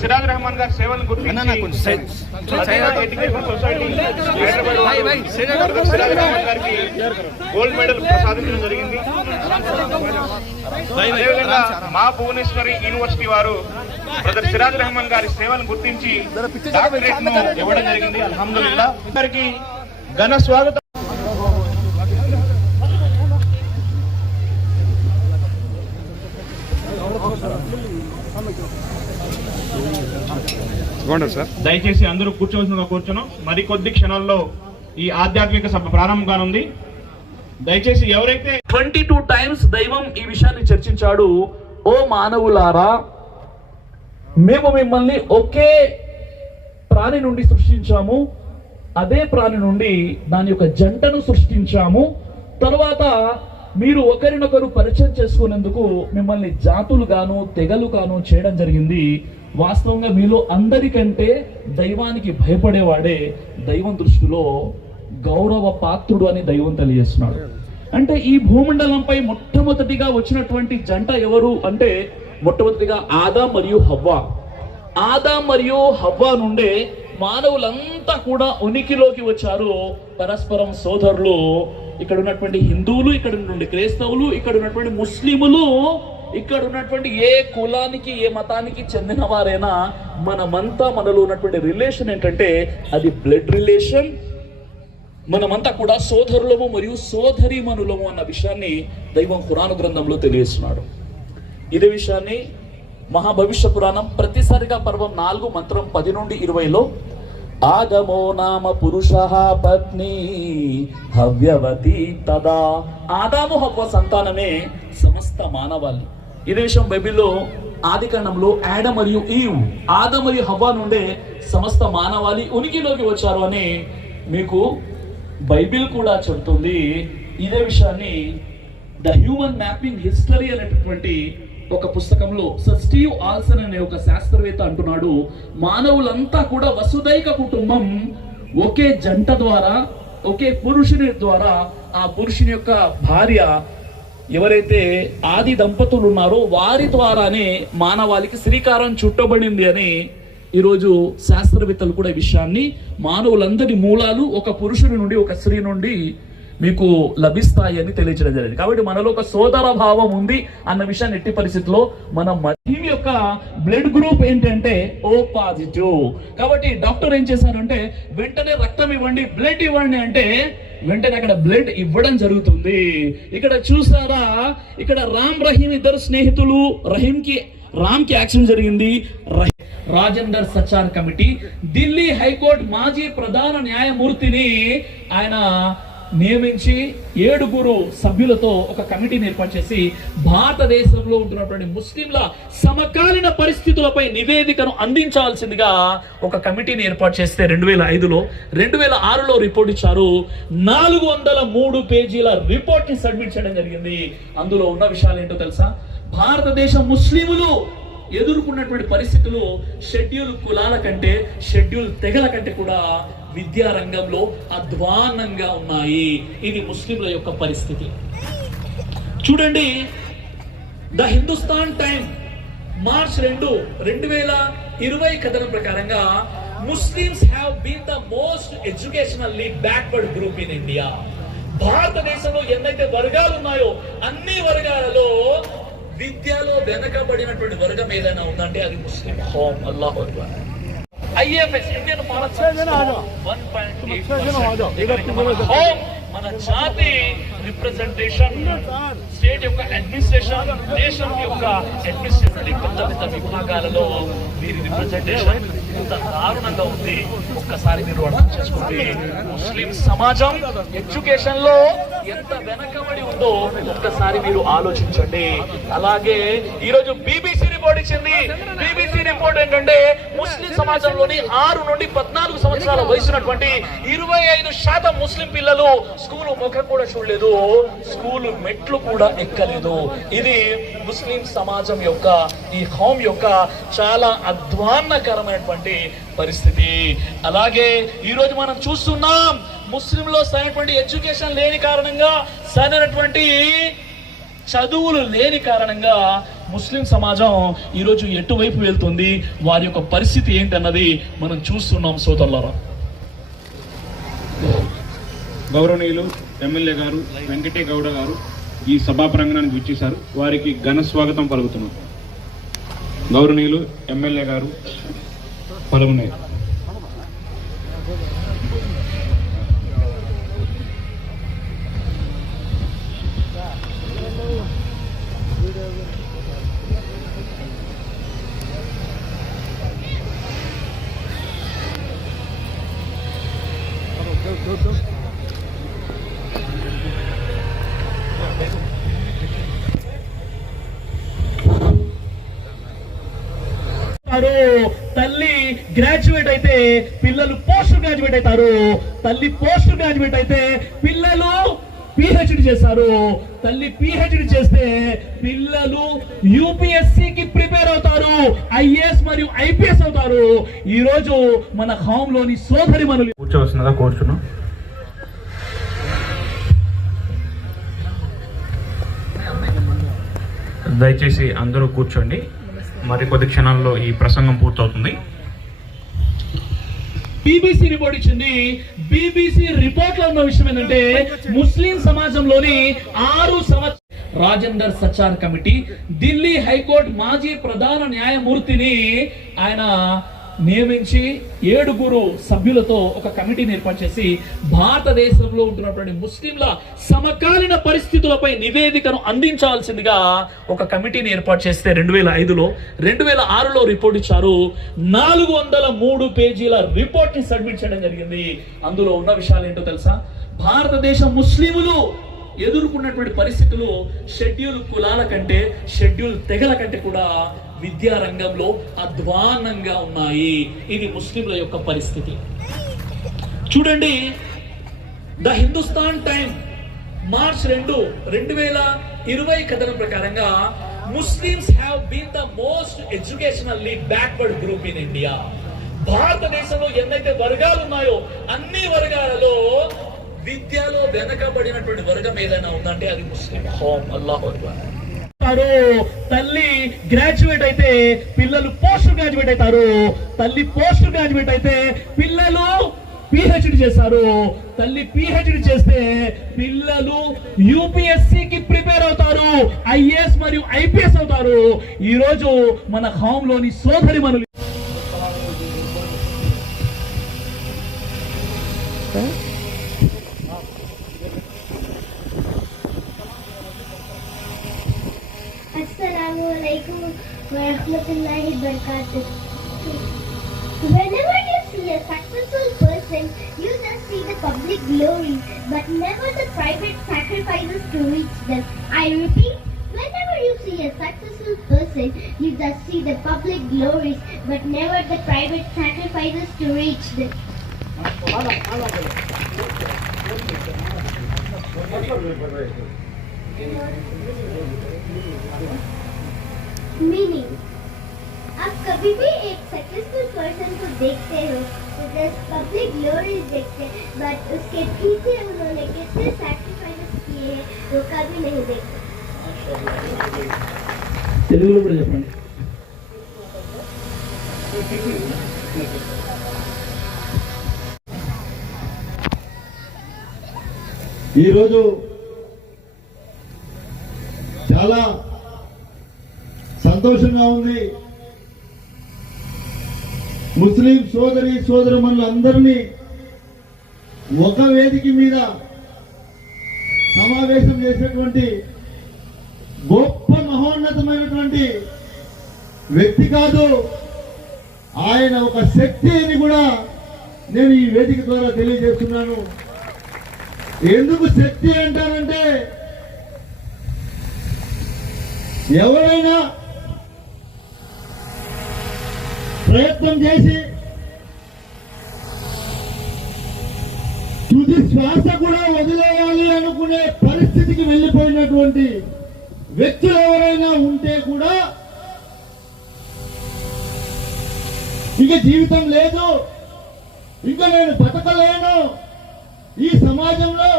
సిరాజ్ రెహమాన్ గారి సేవలను గుర్తించి గోల్డ్ మెడల్ ప్రసాదించడం జరిగింది. అదేవిధంగా మా భువనేశ్వరి యూనివర్సిటీ వారు బ్రదర్ సిరాజ్ రెహమాన్ గారి సేవలను గుర్తించి డాక్టరేట్ను ఇవ్వడం జరిగింది. అల్హమ్దుల్లా గారికి ఘన స్వాగతం. దయచేసి అందరూ కూర్చోవలసిన కూర్చున్నాం. మరి కొద్ది క్షణాల్లో ఈ ఆధ్యాత్మిక సభ ప్రారంభం కానుంది. దయచేసి ఎవరైతే ట్వంటీ టూ టైమ్స్ దైవం ఈ విషయాన్ని చర్చించాడు ఓ మానవులారా మేము మిమ్మల్ని ఒకే ప్రాణి నుండి సృష్టించాము. అదే ప్రాణి నుండి దాని యొక్క జంటను సృష్టించాము. తర్వాత మీరు ఒకరినొకరు పరిచయం చేసుకునేందుకు మిమ్మల్ని జాతులు గాను తెగలు గాను చేయడం జరిగింది. వాస్తవంగా మీలో అందరికంటే దైవానికి భయపడేవాడే దైవం దృష్టిలో గౌరవ పాత్రుడు అని దైవం తెలియజేస్తున్నాడు. అంటే ఈ భూమండలంపై మొట్టమొదటిగా వచ్చినటువంటి జంట ఎవరు అంటే మొట్టమొదటిగా ఆదా మరియు హవ్వ. ఆదా మరియు హవ్వ నుండే మానవులంతా కూడా ఉనికిలోకి వచ్చారు. పరస్పరం సోదరులు ఇక్కడ ఉన్నటువంటి హిందువులు ఇక్కడ ఉన్నటువంటి క్రైస్తవులు ఇక్కడ ఉన్నటువంటి ముస్లిములు ఇక్కడ ఉన్నటువంటి ఏ కులానికి ఏ మతానికి చెందిన వారైనా మనమంతా మనలో ఉన్నటువంటి రిలేషన్ ఏంటంటే అది బ్లడ్ రిలేషన్ మనమంతా కూడా సోదరులము మరియు సోదరిమనులము అన్న విషయాన్ని దైవం పురాణ గ్రంథంలో తెలియజేస్తున్నాడు. ఇదే విషయాన్ని మహాభవిష్య పురాణం ప్రతిసారిగా పర్వం నాలుగు మంత్రం పది నుండి ఇరవైలో ఆగమో నామ పురుష పత్ని హవ్యవతి తదా. ఆదాము హవ్వ సంతానమే సమస్త మానవాళి ఇదే విషయం బైబిల్లో ఆది కాండంలో యాడ మరియు ఈవ్ ఆద మరియు హవ్వ నుండే సమస్త మానవాళి ఉనికిలోకి వచ్చారు అని మీకు బైబిల్ కూడా చెబుతుంది. ఇదే విషయాన్ని ద హ్యూమన్ మ్యాపింగ్ హిస్టరీ అనేటటువంటి ఒక పుస్తకంలో సర్ స్టీవ్ ఆల్సన్ అనే ఒక శాస్త్రవేత్త అంటున్నాడు మానవులంతా కూడా వసుదైక కుటుంబం ఒకే జంట ద్వారా ఒకే పురుషుని ద్వారా ఆ పురుషుని యొక్క భార్య ఎవరైతే ఆది దంపతులు ఉన్నారో వారి ద్వారానే మానవాళికి శ్రీకారం చుట్టబడింది అని ఈరోజు శాస్త్రవేత్తలు కూడా ఈ విషయాన్ని మానవులందరి మూలాలు ఒక పురుషుడి నుండి ఒక స్త్రీ నుండి మీకు లభిస్తాయి అని తెలియజేయడం జరిగింది. కాబట్టి మనలో ఒక సోదర భావం ఉంది అన్న విషయాన్ని ఎట్టి పరిస్థితిలో మన మధ్యం యొక్క బ్లడ్ గ్రూప్ ఏంటంటే ఓ పాజిటివ్ కాబట్టి డాక్టర్ ఏం చేశారంటే వెంటనే రక్తం ఇవ్వండి బ్లడ్ ఇవ్వండి అంటే వెంటనే అక్కడ బ్లడ్ ఇవ్వడం జరుగుతుంది. ఇక్కడ చూసారా? ఇక్కడ రామ్ రహీం ఇద్దరు స్నేహితులు రహీమ్కి రామ్కి యాక్సిడెంట్ జరిగింది. Rahim Rajender Sachar committee Delhi high court మాజీ ప్రధాన న్యాయమూర్తిని ఆయన నియమించి ఏడుగురు సభ్యులతో ఒక కమిటీని ఏర్పాటు చేసి భారతదేశంలో ఉంటున్నటువంటి ముస్లింల సమకాలీన పరిస్థితులపై నివేదికను అందించాల్సిందిగా ఒక కమిటీని ఏర్పాటు చేస్తే రెండు వేల ఐదులో రెండు వేల ఆరులో రిపోర్ట్ ఇచ్చారు. నాలుగు వందల మూడు పేజీల రిపోర్ట్ని సబ్మిట్ చేయడం జరిగింది. అందులో ఉన్న విషయాలు ఏంటో తెలుసా? భారతదేశ ముస్లిములు ఎదుర్కొన్నటువంటి పరిస్థితులు షెడ్యూల్ కులాల కంటే షెడ్యూల్ తెగల కంటే కూడా విద్యా రంగంలో అధ్వానంగా ఉన్నాయి. ఇది ముస్లింల యొక్క పరిస్థితి. చూడండి ద హిందుస్థాన్ టైం మార్చ్ రెండు రెండు వేల ఇరవై కథనం ప్రకారంగా Muslims have been the most educationally backward group in India భారతదేశంలో ఎన్నైతే వర్గాలు ఉన్నాయో అన్ని వర్గాలలో విద్యలో వెనకబడినటువంటి వర్గం ఏదైనా ఉందంటే అది ముస్లిం. హోమ్ అల్లాహ్ ఐఎఫ్ఎస్ ఇండియన్ మన జాతి రిప్రజెంటేషన్ స్టేట్ యొక్క అడ్మినిస్ట్రేషన్ నేషన్ యొక్క అడ్మినిస్ట్రేషన్ పెద్ద పెద్ద విభాగాలలో వీరి రిప్రజెంటేషన్ ఇంత దారుణంగా ఉంది. ఒక్కసారి మీరు అర్థం చేసుకోండి. ముస్లిం సమాజం ఎడ్యుకేషన్లో ఎంత వెనకబడి ఉందో ఒక్కసారి మీరు ఆలోచించండి. అలాగే ఈరోజు బీబీసీ రిపోర్ట్ ఇచ్చింది. బీబీసీ రిపోర్ట్ ఏంటంటే ముస్లిం సమాజంలోని ఆరు నుండి పద్నాలుగు సంవత్సరాల వయసున్నటువంటి ఇరవై ఐదు శాతం ముస్లిం పిల్లలు స్కూల్ ముఖం కూడా చూడలేదు. స్కూల్ మెట్లు కూడా ఎక్కలేదు. ఇది ముస్లిం సమాజం యొక్క ఈ హోమ్ యొక్క చాలా అధ్వాన్నకరమైనటువంటి పరిస్థితి. అలాగే ఈరోజు మనం చూస్తున్నాం ముస్లింలో సరైనటువంటి ఎడ్యుకేషన్ లేని కారణంగా సరైనటువంటి చదువులు లేని కారణంగా ముస్లిం సమాజం ఈరోజు ఎటువైపు వెళ్తుంది వారి యొక్క పరిస్థితి ఏంటన్నది మనం చూస్తున్నాం సోదరులారా. గౌరవనీయులు ఎమ్మెల్యే గారు వెంకటే గౌడ గారు ఈ సభా ప్రాంగణానికి విచ్చేశారు వారికి ఘన స్వాగతం పలుకుతున్నాం. గౌరవనీయులు ఎమ్మెల్యే గారు పలువున్నాయి గ్రాడ్యుయేట్ అయితే పిల్లలు పోస్ట్ గ్రాడ్యుయేట్ అవుతారు. తల్లి పోస్ట్ గ్రాడ్యుయేట్ అయితే పిల్లలు పిహెచ్డి చేస్తారు. తల్లి పిహెచ్డి చేస్తే పిల్లలు యూపీఎస్సికి ప్రిపేర్ అవుతారు. ఐఏఎస్ మరియు ఐపీఎస్ అవుతారు. ఈ రోజు మన హోమ్లోని సోదరి మనులు కూర్చోవలసిందిగా కోరుచున్నాం. దయచేసి అందరూ కూర్చోండి. మరి కొద్ది క్షణాల్లో ఈ ప్రసంగం పూర్తవుతుంది. బీబీసీ రిపోర్ట్ ఇచ్చింది. బీబీసీ రిపోర్ట్లో ఉన్న విషయం ఏంటంటే ముస్లిం సమాజంలోని ఆరు సంవత్సరాలు Rajender Sachar committee Delhi high court మాజీ ప్రధాన న్యాయమూర్తిని ఆయన నియమించి ఏడుగురు సభ్యులతో ఒక కమిటీని ఏర్పాటు చేసి భారతదేశంలో ఉంటున్నటువంటి ముస్లింల సమకాలీన పరిస్థితులపై నివేదికను అందించాల్సిందిగా ఒక కమిటీని ఏర్పాటు చేస్తే రెండు వేల ఐదులో రెండు వేల ఆరులో రిపోర్ట్ ఇచ్చారు. నాలుగు వందల మూడు పేజీల రిపోర్ట్ని సబ్మిట్ చేయడం జరిగింది. అందులో ఉన్న విషయాలు ఏంటో తెలుసా? భారతదేశ ముస్లిములు ఎదుర్కొన్నటువంటి పరిస్థితులు షెడ్యూల్ కులాల కంటే షెడ్యూల్ తెగల కంటే కూడా విద్యా రంగంలో అధ్వానంగా ఉన్నాయి. ఇది ముస్లింల యొక్క పరిస్థితి. చూడండి ద హిందుస్థాన్ టైం మార్చ్ రెండు రెండు వేల ఇరవై కథనం ప్రకారంగా Muslims have been the most educationally backward group in India భారతదేశంలో ఎన్నైతే వర్గాలు ఉన్నాయో అన్ని వర్గాలలో విద్యలో వెనకబడినటువంటి వర్గం ఏదైనా ఉందంటే అది ముస్లిం. హోమ్ అల్లాహ్ తల్లి గ్రాడ్యుయేట్ అయితే పిల్లలు పోస్ట్ గ్రాడ్యుయేట్ అవుతారు. తల్లి పోస్ట్ గ్రాడ్యుయేట్ అయితే పిల్లలు పిహెచ్డి చేస్తారు. తల్లి పిహెచ్డి చేస్తే పిల్లలు యూపీఎస్సి కి ప్రిపేర్ అవుతారు. ఐఏఎస్ మరియు ఐపీఎస్ అవుతారు. ఈ రోజు మన హోమ్లోని సోదరి మనులు Whenever you see a successful person, you just see the public glory, but never the private sacrifices to reach them. I repeat, whenever you see a successful person, you just see the public glories, but never the private sacrifices to reach them. Meaning आप कभी भी एक successful person को देखते हो तो just public glories देखते हैं बट उसके पीछे उन्होंने कितने सैक्रिफाइसेस किए हैं वो कभी नहीं देखते తెలుగులో కూడా చెప్పండి ఈరోజు చాలా సంతోషంగా ఉంది ముస్లిం సోదరి సోదరుమణులందరినీ ఒక వేదిక మీద సమావేశం చేసేటువంటి గొప్ప మహోన్నతమైనటువంటి వ్యక్తి కాదు. ఆయన ఒక శక్తి అని కూడా నేను ఈ వేదిక ద్వారా తెలియజేస్తున్నాను. ఎందుకు శక్తి అంటారంటే ఎవరైనా ప్రయత్నం చేసి తుది శ్వాస కూడా వదిలేయాలి అనుకునే పరిస్థితికి వెళ్ళిపోయినటువంటి వ్యక్తులు ఎవరైనా ఉంటే కూడా ఇక జీవితం లేదు. ఇంకా నేను బతకలేను. ఈ సమాజంలో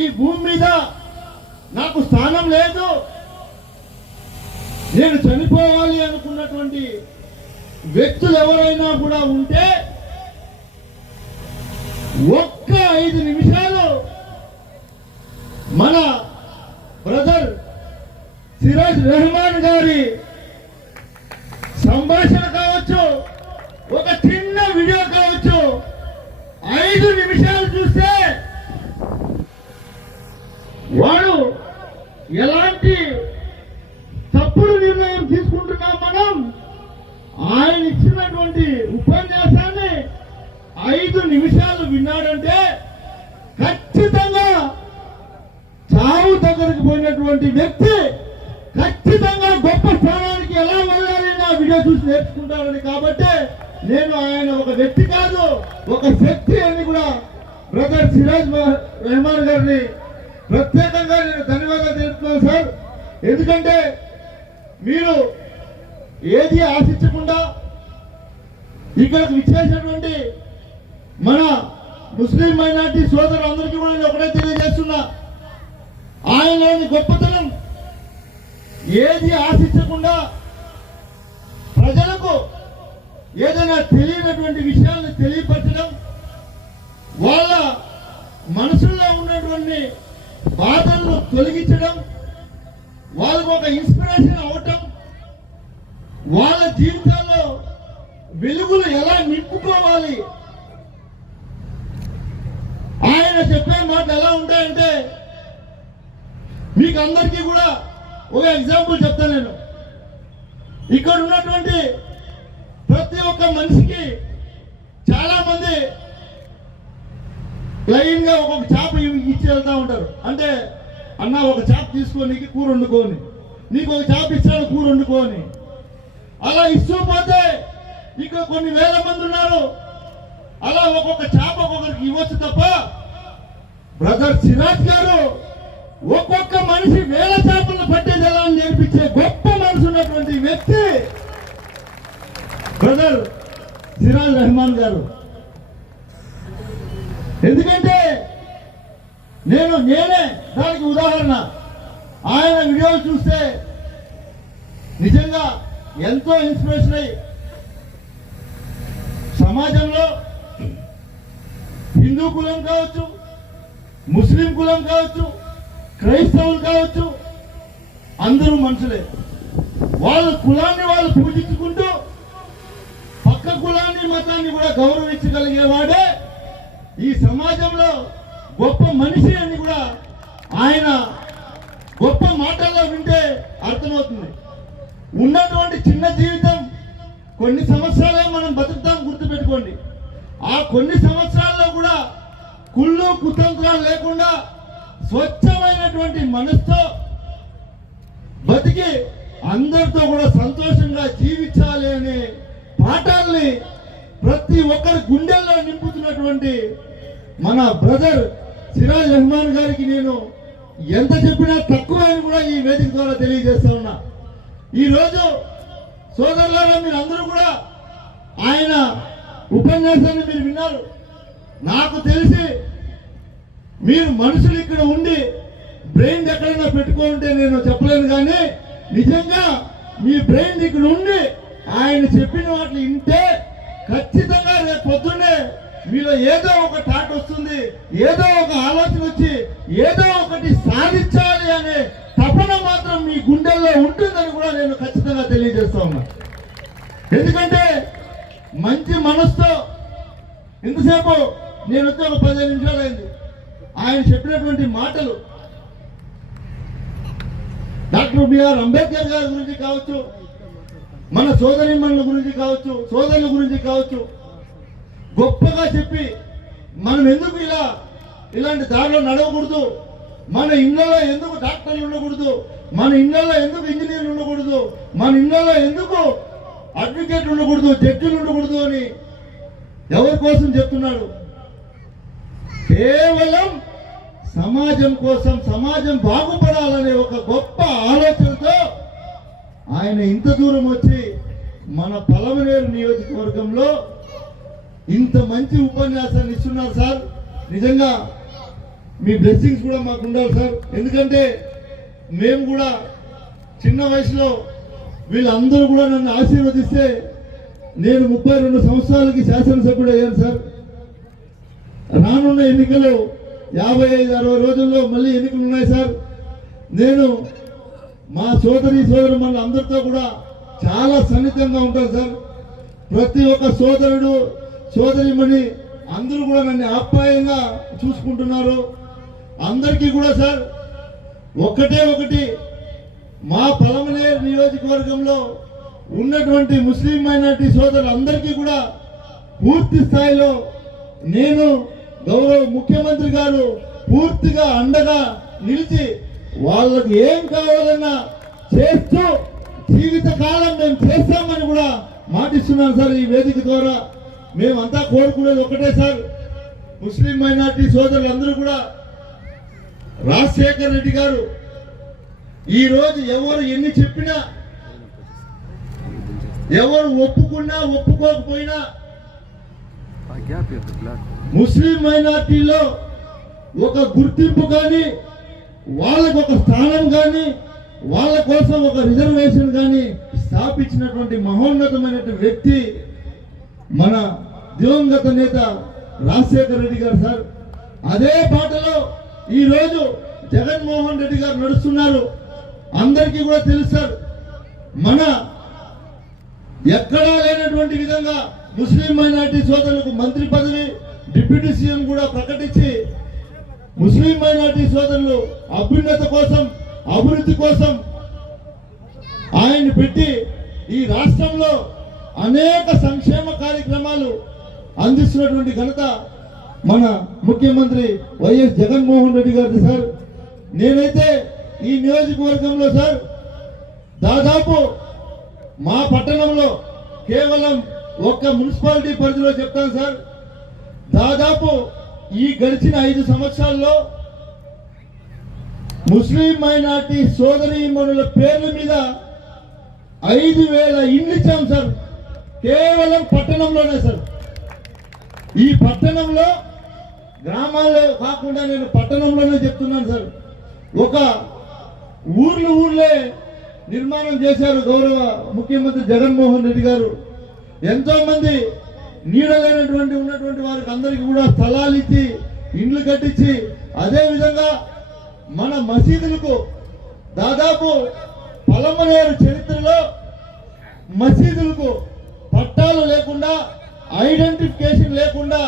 ఈ భూమి మీద నాకు స్థానం లేదు. నేను చనిపోవాలి అనుకున్నటువంటి వ్యక్తులు ఎవరైనా కూడా ఉంటే ఒక్క ఐదు నిమిషాలు మన బ్రదర్ సిరాజ్ రెహమాన్ గారి సంభాషణ కావచ్చు ఒక చిన్న వీడియో కావచ్చు ఐదు నిమిషాలు చూస్తే వాడు ఎలాంటి తప్పుడు నిర్ణయం తీసుకుంటున్నాం మనం ఆయన ఇచ్చినటువంటి ఉపన్యాసాన్ని ఐదు నిమిషాలు విన్నాడంటే ఖచ్చితంగా చావు ఉన్నటువంటి వ్యక్తి ఖచ్చితంగా గొప్ప స్థానానికి ఎలా వెళ్ళాలి నా వీడియో చూసి నేర్చుకుంటానని కాబట్టి నేను ఆయన ఒక వ్యక్తి కాదు ఒక శక్తి అని కూడా బ్రదర్ సిరాజ్ రెహమాన్ గారిని ప్రత్యేకంగా నేను ధన్యవాదాలు తెలుపుతున్నాను సార్. ఎందుకంటే మీరు ఏది ఆశించకుండా ఇక్కడికి విచ్చేసినటువంటి మన ముస్లిం మైనార్టీ సోదరులందరికీ కూడా నేను ఒకటే తెలియజేస్తున్నా. ఆయనలోని గొప్పతనం. ఏది ఆశించకుండా ప్రజలకు ఏదైనా తెలియనటువంటి విషయాలను తెలియపరచడం వాళ్ళ మనసులో ఉన్నటువంటి బాధలను తొలగించడం వాళ్ళకు ఒక ఇన్స్పిరేషన్ అవటం వాళ్ళ జీవితాల్లో వెలుగులు ఎలా నింపుకోవాలి? ఆయన చెప్పే మాట ఎలా ఉంటాయంటే మీకు అందరికీ కూడా ఒక ఎగ్జాంపుల్ చెప్తాను నేను. ఇక్కడ ఉన్నటువంటి ప్రతి ఒక్క మనిషికి చాలా మంది లైన్గా ఒక్కొక్క చేప ఇచ్చి వెళ్తా ఉంటారు. అంటే అన్న ఒక చేప తీసుకో నీకు కూర వండుకోని. నీకు ఒక చేప ఇచ్చాను కూర వండుకోని. అలా ఇస్తూ పోతే ఇక్కడ కొన్ని వేల మంది ఉన్నారు. అలా ఒక్కొక్క చేప ఒక్కొక్కరికి ఇవ్వచ్చు తప్ప బ్రదర్ సిరాజ్ గారు ఒక్కొక్క మనిషి వేల చేపలను పట్టేది ఎలా అని నేర్పించే గొప్ప మనసు ఉన్నటువంటి వ్యక్తి బ్రదర్ సిరాజ్ రెహమాన్ గారు. ఎందుకంటే నేను నేనే దానికి ఉదాహరణ. ఆయన వీడియోలు చూస్తే నిజంగా ఎంతో ఇన్స్పిరేషన్ అయ్యి సమాజంలో హిందూ కులం కావచ్చు ముస్లిం కులం కావచ్చు క్రైస్తవులు కావచ్చు అందరూ మనుషులే. వాళ్ళ కులాన్ని వాళ్ళు పూజించుకుంటూ పక్క కులాన్ని మతాన్ని కూడా గౌరవించగలిగేవాడే ఈ సమాజంలో గొప్ప మనిషి అని కూడా ఆయన గొప్ప మాటల్లో వింటే అర్థమవుతుంది. ఉన్నటువంటి చిన్న జీవితం కొన్ని సంవత్సరాలే మనం బతుకుతాం గుర్తుపెట్టుకోండి. ఆ కొన్ని సంవత్సరాల్లో కూడా కుళ్ళు కుతంత్రాలు లేకుండా స్వచ్ఛమైనటువంటి మనసుతో బతికి అందరితో కూడా సంతోషంగా జీవించాలి అనే పాఠాల్ని ప్రతి ఒక్కరి గుండెల్లో నింపుతున్నటువంటి మన బ్రదర్ సిరాజ్ రెహమాన్ గారికి నేను ఎంత చెప్పినా తక్కువ అని కూడా ఈ వేదిక ద్వారా తెలియజేస్తా ఉన్నా. ఈరోజు సోదరులారా మీరు అందరూ కూడా ఆయన ఉపన్యాసాన్ని మీరు విన్నారు. నాకు తెలిసి మీరు మనుషులు ఇక్కడ ఉండి బ్రెయిన్ ఎక్కడైనా పెట్టుకుంటే నేను చెప్పలేను కానీ నిజంగా మీ బ్రెయిన్ ఇక్కడ ఉండి ఆయన చెప్పిన వాటిని వింటే ఖచ్చితంగా రేపు పొద్దున్నే మీలో ఏదో ఒక థాట్ వస్తుంది ఏదో ఒక ఆలోచన వచ్చి ఏదో ఒకటి సాధించాలి అనే తపన మాత్రం మీ గుండెల్లో ఉంటుందని కూడా నేను ఖచ్చితంగా తెలియజేస్తా ఉన్నా. ఎందుకంటే మంచి మనసుతో ఇంతసేపు నేను వచ్చి ఒక పదిహేను నిమిషాలు అయింది. ఆయన చెప్పినటువంటి మాటలు. డాక్టర్ బిఆర్ అంబేద్కర్ గారి గురించి కావచ్చు మన సోదరి మనుల గురించి కావచ్చు సోదరుల గురించి కావచ్చు గొప్పగా చెప్పి మనం ఎందుకు ఇలా ఇలాంటి దారిలో నడవకూడదు? మన ఇళ్ళలో ఎందుకు డాక్టర్లు ఉండకూడదు? మన ఇళ్ళలో ఎందుకు ఇంజనీర్లు ఉండకూడదు? మన ఇళ్ళలో ఎందుకు అడ్వకేట్లు ఉండకూడదు? జడ్జిలు ఉండకూడదు అని ఎవరి కోసం చెప్తున్నాడు? కేవలం సమాజం కోసం సమాజం బాగుపడాలనే ఒక గొప్ప ఆలోచనతో ఆయన ఇంత దూరం వచ్చి మన పలమనేరు నియోజకవర్గంలో ఇంత మంచి ఉపన్యాసాన్ని ఇస్తున్నారు సార్. నిజంగా మీ బ్లెస్సింగ్స్ కూడా మాకు ఉండాలి సార్. ఎందుకంటే మేము కూడా చిన్న వయసులో వీళ్ళందరూ కూడా నన్ను ఆశీర్వదిస్తే నేను ముప్పై రెండు సంవత్సరాలకి శాసనసభ్యుడు అయ్యాను సార్. రానున్న ఎన్నికలు యాభై ఐదు అరవై రోజుల్లో మళ్ళీ ఎన్నికలు ఉన్నాయి సార్. నేను మా సోదరి సోదరు మన అందరితో కూడా చాలా సన్నిహితంగా ఉంటాను సార్. ప్రతి ఒక్క సోదరుడు సోదరిమణి అందరూ కూడా నన్ను ఆప్యాయంగా చూసుకుంటున్నారు. అందరికీ కూడా సార్ ఒకటే ఒకటి మా పలమనేరు నియోజకవర్గంలో ఉన్నటువంటి ముస్లిం మైనార్టీ సోదరులందరికీ కూడా పూర్తి స్థాయిలో నేను గౌరవ ముఖ్యమంత్రి గారు పూర్తిగా అండగా నిలిచి వాళ్ళకి ఏం కావాలన్నా చేస్తూ జీవితకాలం మేము చేస్తామని కూడా మాటిస్తున్నాను సార్ ఈ వేదిక ద్వారా. మేమంతా కోరుకునేది ఒకటే సార్. ముస్లిం మైనార్టీ సోదరులందరూ కూడా రాజశేఖర్ రెడ్డి గారు ఈరోజు ఎవరు ఎన్ని చెప్పినా ఎవరు ఒప్పుకున్నా ఒప్పుకోకపోయినా ఆ గ్యాప్ యొక్క బ్లాక్ ముస్లిం మైనార్టీలో ఒక గుర్తింపు కానీ వాళ్ళకు ఒక స్థానం కానీ వాళ్ళ కోసం ఒక రిజర్వేషన్ కానీ స్థాపించినటువంటి మహోన్నతమైనటువంటి వ్యక్తి మన దివంగత నేత రాజశేఖర రెడ్డి గారు సార్. అదే బాటలో ఈ రోజు జగన్మోహన్ రెడ్డి గారు నడుస్తున్నారు. అందరికీ కూడా తెలుసు సార్ మన ఎక్కడా లేనటువంటి విధంగా ముస్లిం మైనార్టీ సోదరులకు మంత్రి పదవి డిప్యూటీ సీఎం కూడా ప్రకటించి ముస్లిం మైనార్టీ సోదరులు అభ్యున్నత కోసం అభివృద్ధి కోసం ఆయన్ని పెట్టి ఈ రాష్ట్రంలో అనేక సంక్షేమ కార్యక్రమాలు అందిస్తున్నటువంటి ఘనత మన ముఖ్యమంత్రి వైఎస్ జగన్మోహన్ రెడ్డి గారిది సార్. నేనైతే ఈ నియోజకవర్గంలో సార్ దాదాపు మా పట్టణంలో కేవలం ఒక్క మున్సిపాలిటీ పరిధిలో చెప్తాను సార్. దాదాపు ఈ గడిచిన ఐదు సంవత్సరాల్లో ముస్లిం మైనార్టీ సోదరీమణుల పేర్ల మీద ఐదు వేల ఇండ్లు ఇచ్చాం సార్. కేవలం పట్టణంలోనే సార్. ఈ పట్టణంలో గ్రామాల్లో కాకుండా నేను పట్టణంలోనే చెప్తున్నాను సార్. ఒక ఊర్లు ఊర్లే నిర్మాణం చేశారు గౌరవ ముఖ్యమంత్రి జగన్మోహన్ రెడ్డి గారు. ఎంతో మంది నీడలేనటువంటి ఉన్నటువంటి వారికి అందరికీ కూడా స్థలాలు ఇచ్చి ఇండ్లు కట్టించి అదే విధంగా మన మసీదులకు దాదాపు పలమనేరు చరిత్రలో మసీదులకు పట్టాలు లేకుండా ఐడెంటిఫికేషన్ లేకుండా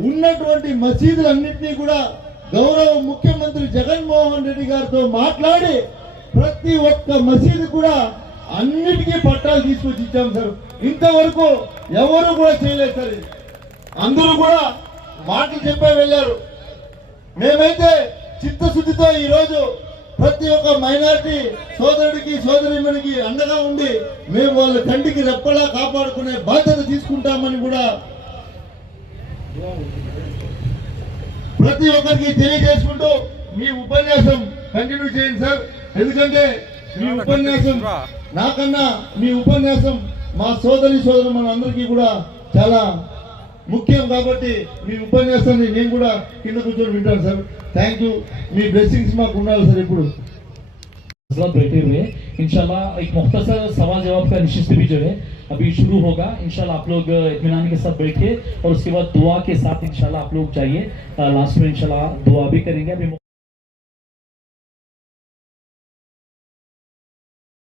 ఉన్నటువంటి మసీదులన్నింటినీ కూడా గౌరవ ముఖ్యమంత్రి జగన్మోహన్ రెడ్డి గారితో మాట్లాడి ప్రతి ఒక్క మసీదు కూడా అన్నిటికీ పట్టాలు తీసుకొచ్చి ఇచ్చాం సార్. ఇంతవరకు ఎవరు కూడా చేయలేదు సార్ ఇది. అందరూ కూడా మాటలు చెప్పే వెళ్ళారు. మేమైతే చిత్తశుద్ధితో ఈరోజు ప్రతి ఒక్క మైనారిటీ సోదరుడికి సోదరిమణికి అండగా ఉండి మేము వాళ్ళ కంటికి రెప్పలా కాపాడుకునే బాధ్యత తీసుకుంటామని కూడా ప్రతి ఒక్కరికి తెలియజేసుకుంటూ మీ ఉపన్యాసం కంటిన్యూ చేయండి సార్. ఎందుకంటే మీ ఉపన్యాసం నాకన్నా మీ ఉపన్యాసం మా సోదరి సోదరు మన అందరికీ కూడా చాలా ముఖ్యం కాబట్టి మీ ఉపన్యాసాన్ని నేను కూడా కింద కూర్చొని వింటాను sir thank you me blessings మాకు ఉండాలి సార్ ఇప్పుడు हजरत बैठे हुए हैं। इंशाल्लाह एक मुख्तसर सवाल जवाब का निश्चित भी जो है अभी शुरू होगा इंशाल्लाह आप लोग इत्मीनान के साथ बैठिए और उसके बाद दुआ के साथ इंशाल्लाह आप लोग चाहिए लास्ट में इंशाल्लाह दुआ भी करेंगे अभी